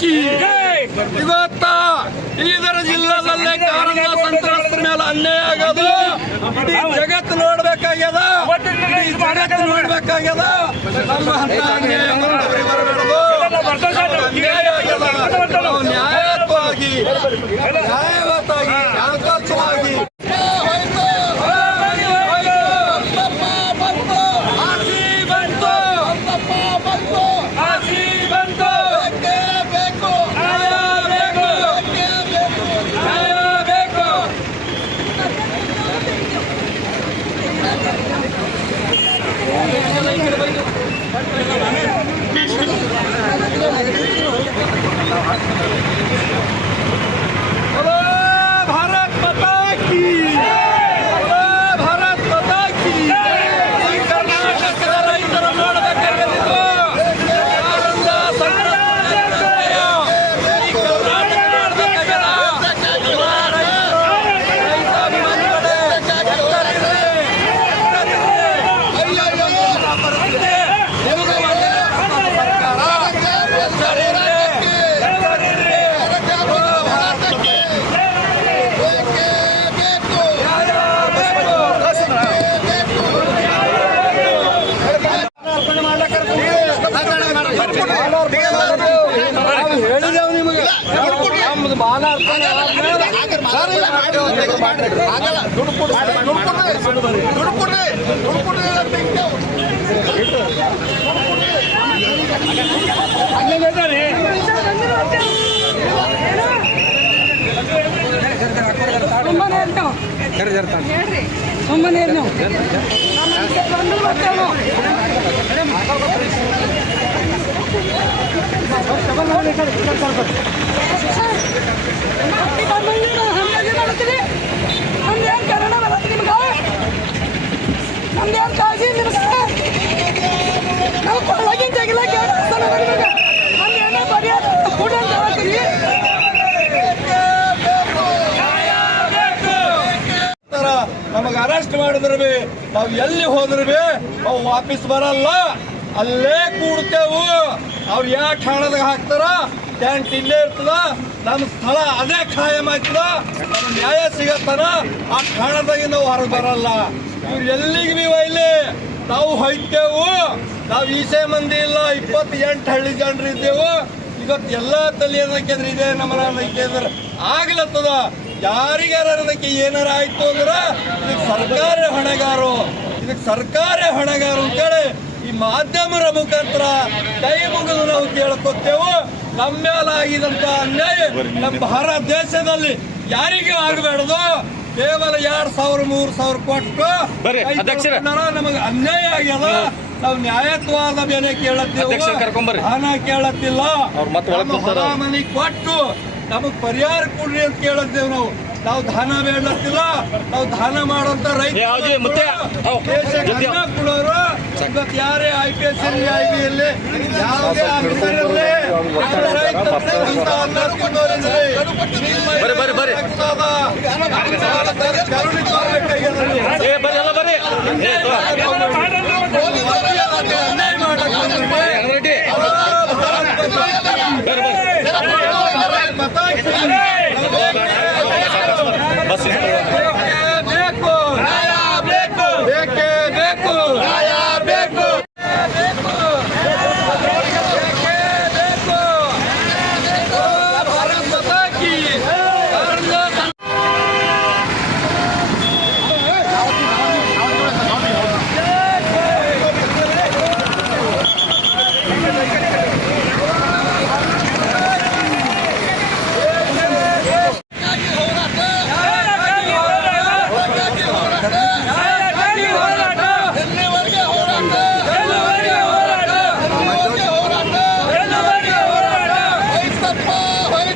ಕಿ ಇವತ್ತ ಬೀದರ್ ಜಿಲ್ಲಾದಲ್ಲೇ ಕಾರಣ ಸಂತ್ರಸ್ತರ ಮೇಲೆ ಅನ್ಯಾಯ ಆಗೋದು ಇಡೀ ಜಗತ್ತು ನೋಡ್ಬೇಕಾಗ್ಯದ, ಇಡೀ ಜಗತ್ತು ನೋಡ್ಬೇಕಾಗ್ಯದ. ನಮ್ಮ ಅಂತ ಅನ್ಯಾಯ ಬರಬೇಡದು, ಅನ್ಯಾಯ ಆಗ್ಯದ. ನಾವು ನ್ಯಾಯಯುತವಾಗಿ ಶಾಂತವಾಗಿ भारत माता की, भारत माता की. कर्नाटकದ ರೈತರ ನೋಡಬೇಕಾಗಿದ್ದು ಹೇಳಿದೆವು ನಿಮಗೆ ನಮ್ದು ಬಾಲ ಅರ್ಪಣೆ ಸುಮ್ಮನೆ ನಮ್ದೇನು ಕಾಳಜಿ ನಿಮ್ಗೆ ನಾವು ಕೊಳಗಿನ ತೆಗಿಲಕ್ಕೆ ನಮ್ದೇನೇ ಬರೆಯೋದು ಕೂಡ ನಮಗೆ ಅರೆಸ್ಟ್ ಮಾಡಿದ್ರು ಬಿ ನಾವು ಎಲ್ಲಿ ಹೋದ್ರು ಬಿ ನಾವು ವಾಪಸ್ ಬರಲ್ಲ, ಅಲ್ಲೇ ಕೂಡ್ತೇವು. ಅವ್ರು ಯಾವ ಠಾಣದಾಗ ಹಾಕ್ತಾರ ಟ್ಯಾಂಟ್ ಇಲ್ಲೇ ಇರ್ತದ, ನಮ್ಮ ಸ್ಥಳ ಅದೇ ಖಾಯಂ ಆಯ್ತದ. ನಮ್ಮ ನ್ಯಾಯ ಸಿಗತ್ತಾನ ಆ ಠಾಣದಾಗಿ ನಾವು ಹೊರಗೆ ಬರಲ್ಲ. ಇವ್ರು ಎಲ್ಲಿಗೆ ಬಿ ಒಯ್ಲಿ ನಾವು ಹೊಯ್ತೇವು. ನಾವು ಈಸೆ ಮಂದಿ ಇಲ್ಲ, 28 ಹಳ್ಳಿ ಜನರು ಇದ್ದೇವು. ಇವತ್ತು ಎಲ್ಲ ತಲೆ ಏನಕ್ಕೆಂದ್ರೆ ಇದೇ ನಮ್ಮನ್ನ ಆಗ್ಲತ್ತದ. ಯಾರಿಗಾರ ಅದಕ್ಕೆ ಏನಾರ ಆಯ್ತು ಅಂದ್ರೆ ಇದಕ್ಕೆ ಸರ್ಕಾರ ಹೊಣೆಗಾರು, ಇದಕ್ಕೆ ಸರ್ಕಾರ ಹೊಣೆಗಾರು ಅಂತೇಳಿ ಈ ಮಾಧ್ಯಮರ ಮುಖಾಂತರ ಕೈ ಮುಗಿದು ನಾವು ಕೇಳ್ಕೊತೇವು. ನಮ್ಮ ಮೇಲೆ ಆಗಿದಂತ ಅನ್ಯಾಯ ನಮ್ಮ ಭಾರತ ದೇಶದಲ್ಲಿ ಯಾರಿಗೂ ಆಗಬೇಡದು. ಕೇವಲ 2,000-3,000 ಕೊಟ್ಟು ನಮಗೆ ಅನ್ಯಾಯ ಆಗ್ಯದ. ನಾವು ನ್ಯಾಯತ್ವಾದ ಬೆಲೆ ಕೇಳತ್ತೇವೆ, ಹಣ ಕೇಳತ್ತಿಲ್ಲ. ಮನೆ ಕೊಟ್ಟು ನಮಗ್ ಪರಿಹಾರ ಕೊಡ್ರಿ ಅಂತ ಕೇಳತ್ತೇವೆ. ನಾವು ದಾನ ಬೇಡತ್ತಿಲ್ಲ, ನಾವು ದಾನ ಮಾಡೋಂತ ರೈತ ಕೊಡೋರು. ಇವತ್ತು ಯಾರೇ IPS ಇರಲಿ, IB ಇರಲಿ, ಯಾವುದೇ ಆಫೀಸರ್ ಇರಲಿ, ರೈತ ಕರುಣೆ